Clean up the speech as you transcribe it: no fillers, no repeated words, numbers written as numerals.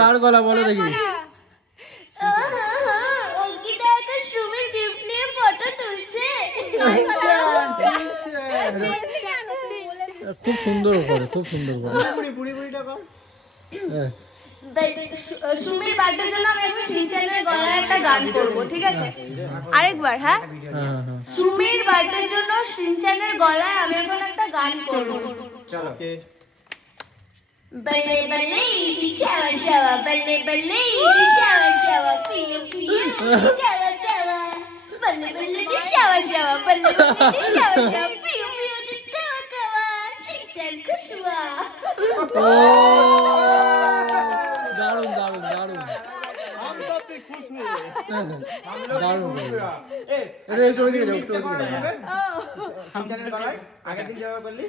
কার গলা বলো দেখি। অঙ্কিতা একটা সুমির গিফট নিয়ে ফটো তুলছে। খুব সুন্দর করে, খুব সুন্দর করে। হ্যাঁ। সুমির বার্থডের জন্য আমি এখন সিনচানের গলায় একটা গান করব, ঠিক আছে? আরেকবার, হ্যাঁ? হ্যাঁ হ্যাঁ সুমির বার্থডের জন্য সিনচানের গলায় আমি এখন একটা গান করব। চলো বল্লে বল্লে শাওয়া শাওয়া, বল্লে বল্লে শাওয়া শাওয়া, পিয়ু পিয়ু কাওয়া কাওয়া, বল্লে বল্লে শাওয়া শাওয়া, বল্লে বল্লে শাওয়া শাওয়া, পিয়ু পিয়ু কাওয়া কাওয়া, সিনচান খুশওয়া। ও দারুণ দারুণ দারুণ हम सब पे खुश हुए দারুণ। এটা একটু ওইদিকে যাও, একটু ওইদিকে যাও। সিনচানের গলায় আগের দিন যেভাবে করলি